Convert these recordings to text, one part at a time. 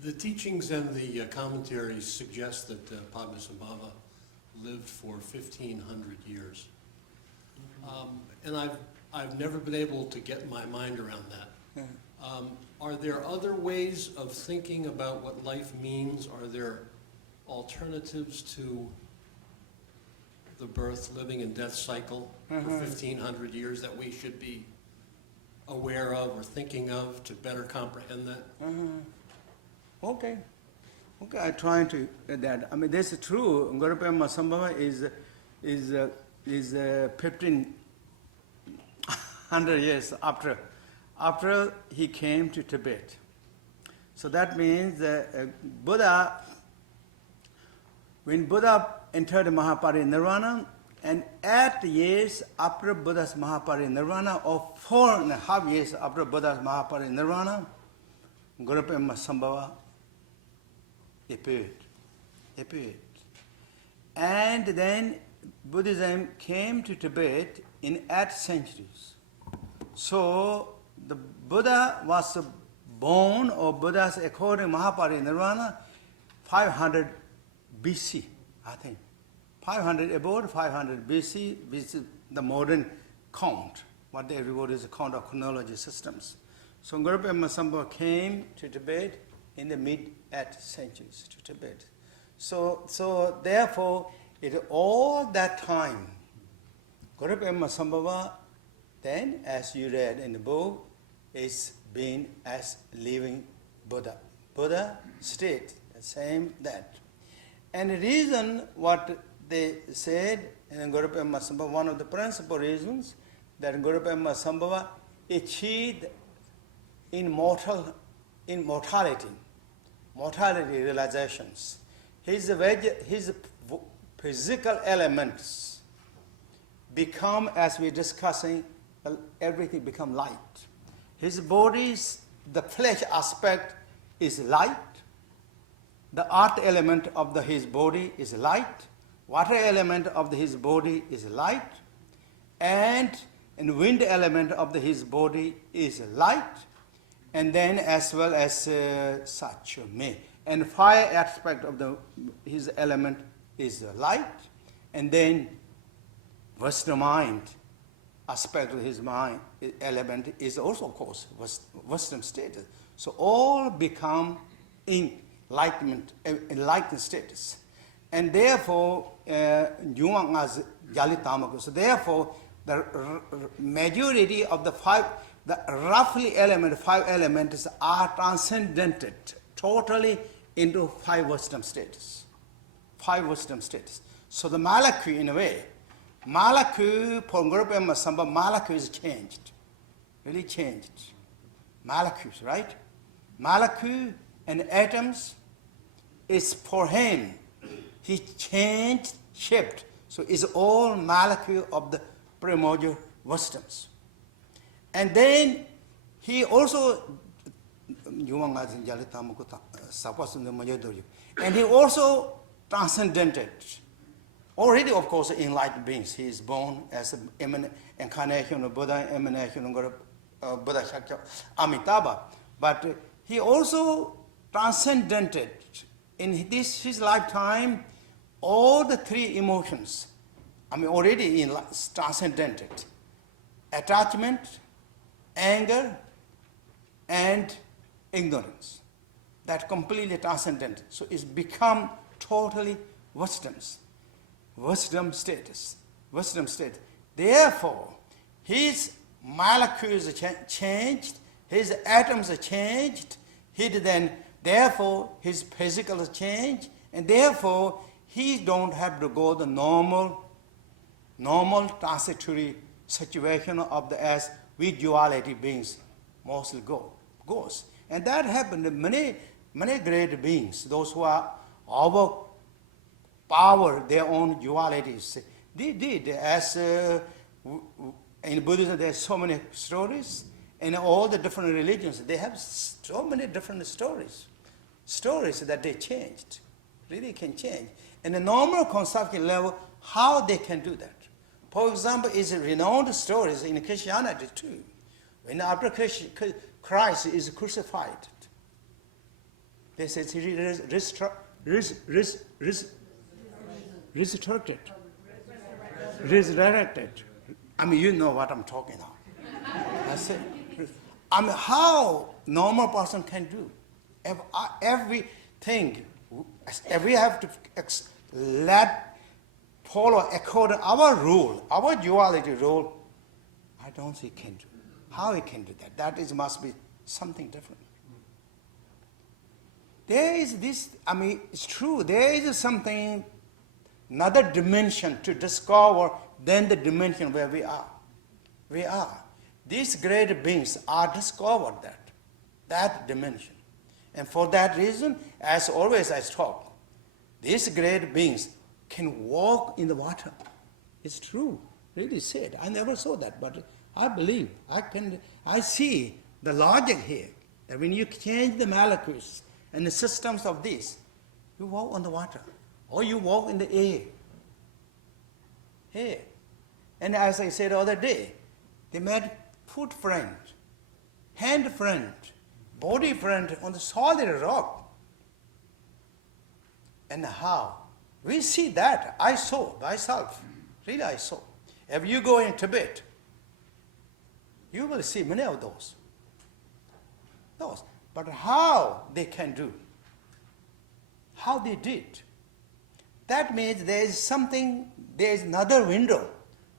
The teachings and the commentaries suggest that Padmasambhava lived for 1,500 years. And I've never been able to get my mind around that. Are there other ways of thinking about what life means? Are there alternatives to the birth, living, and death cycle for 1,500 years that we should be aware of or thinking of to better comprehend that? Okay, I try to that. I mean, this is true. Guru Padmasambhava is 1,500 years after he came to Tibet. So that means Buddha, when Buddha entered Mahaparinirvana, and 8 years after Buddha's Mahaparinirvana, or 4.5 years after Buddha's Mahaparinirvana, Guru Padmasambhava appeared. And then Buddhism came to Tibet in 8 centuries. So the Buddha was born, or Buddha's according to Mahaparinirvana, 500 BC, I think. 500, about 500 BC, which is the modern count, what everybody is a count of chronology systems. So Guru Padmasambhava came to Tibet in the mid-8th centuries to Tibet. So therefore, all that time, Guru Padmasambhava, then, as you read in the book, is being as living Buddha. Buddha state, the same that. And the reason what they said in Guru Padmasambhava, one of the principal reasons that Guru Padmasambhava achieved mortality realizations. His physical elements become, as we're discussing, everything become light. His body's, the flesh aspect is light. The earth element of his body is light. Water element of his body is light. And wind element of his body is light. And then as well as Sachome. And fire aspect of his element is light. And then wisdom mind aspect of his mind element is also, of course, wisdom status. So all become enlightened status. And therefore, Tsewang as Yalitamaku. So therefore, the majority of the roughly 5 elements are transcendented totally into 5 wisdom status. 5 wisdom status. So the molecule, in a way, molecule, for Guru Padmasambhava, molecule is changed. Really changed. Molecules, right? Molecule and atoms is for him. He changed, shaped. So it's all molecule of the primordial wisdoms. And then he also, and he also transcendented. Already, of course, enlightened beings. He is born as an incarnation of Buddha, emanation of Buddha Shakya, Amitabha. But he also transcendented in his lifetime all the 3 emotions. Already transcendented. Attachment, anger, and ignorance. That completely transcendent. So it's become totally wisdom status. Therefore, his molecules changed, his atoms are changed, therefore his physical change, and therefore he don't have to go the normal transitory situation of as we duality beings mostly goes. And that happened to many great beings, those who are overpower their own dualities. They did, as in Buddhism there are so many stories, and all the different religions, they have so many different stories that they changed, really can change. In the normal conceptual level, how they can do that? For example, is renowned stories in Christianity too. When after Christ is crucified, They say it's restricted, resurrected. I mean, you know what I'm talking about. That's it. I mean, how normal person can do everything. If we have to follow according to our rule, our duality rule, I don't think he can do. How he can do that? That is must be something different. There is this, I mean, it's true, there is something, another dimension to discover than the dimension where we are. We are. These great beings are discovered that dimension. And for that reason, as always I talk, these great beings can walk in the water. It's true, really said. I never saw that, but I believe, I see the logic here, that when you change the molecules and the systems of this, you walk on the water, or you walk in the air. Here. And as I said the other day, they made footprint, handprint, body print on the solid rock. And how? We see that. I saw myself. Really, I saw. If you go in Tibet, you will see many of those. But how they can do? How they did? That means there is something, there is another window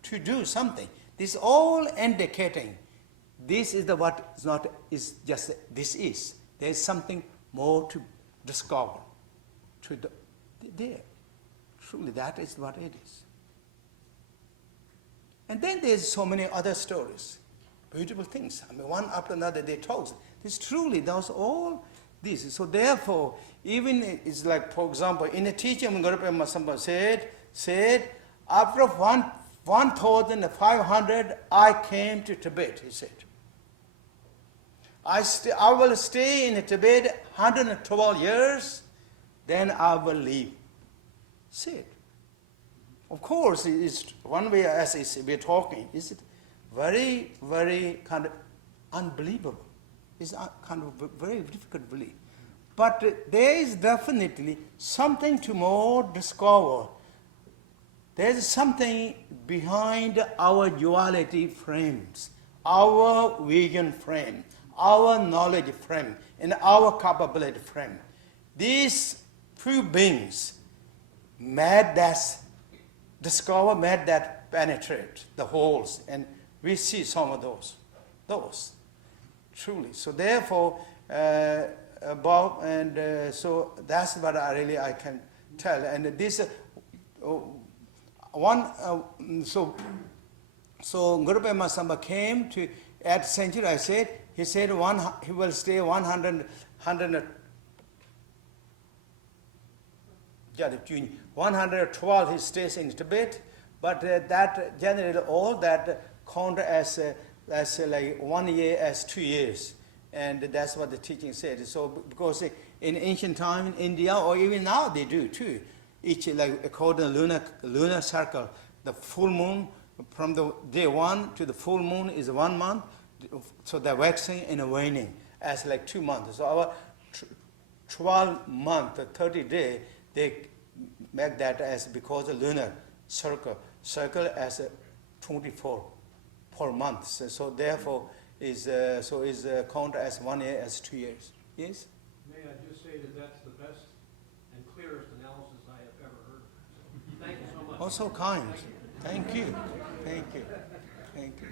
to do something. This all indicating this is the what is not is just this is. There is something more to discover. There. Truly that is what it is. And then there's so many other stories. Beautiful things. I mean, one after another they talk. This truly, those all this. So therefore, even it's like, for example, in a teaching, Guru Padmasambhava said, after 1,500, I came to Tibet, he said. I will stay in Tibet 112 years, then I will leave. Said. Of course, it's one way as we're talking, is it very, very kind of unbelievable. It's kind of very difficult to believe. But there is definitely something to more discover. There is something behind our duality frames, our vision frame, our knowledge frame, and our capability frame. These few beings made that discover, made that penetrate the holes, and we see some of those truly. So therefore, above, and so that's what I can tell. And this so Guru Padmasambhava came to at century. I said he said he will stay 112 he stays in Tibet, but that generally all that count as like 1 year as 2 years, and that's what the teaching said. So because in ancient time in India, or even now they do too, each like according to lunar cycle, the full moon from the day 1 to the full moon is 1 month, so they're waxing and waning as like 2 months. So our 12 month, 30 day, they make that as because the lunar circle as 24 per month. So therefore is count as 1 year as 2 years. Yes. May I just say that that's the best and clearest analysis I have ever heard. So thank you so much. Also kind. Thank you. Thank you. Thank you.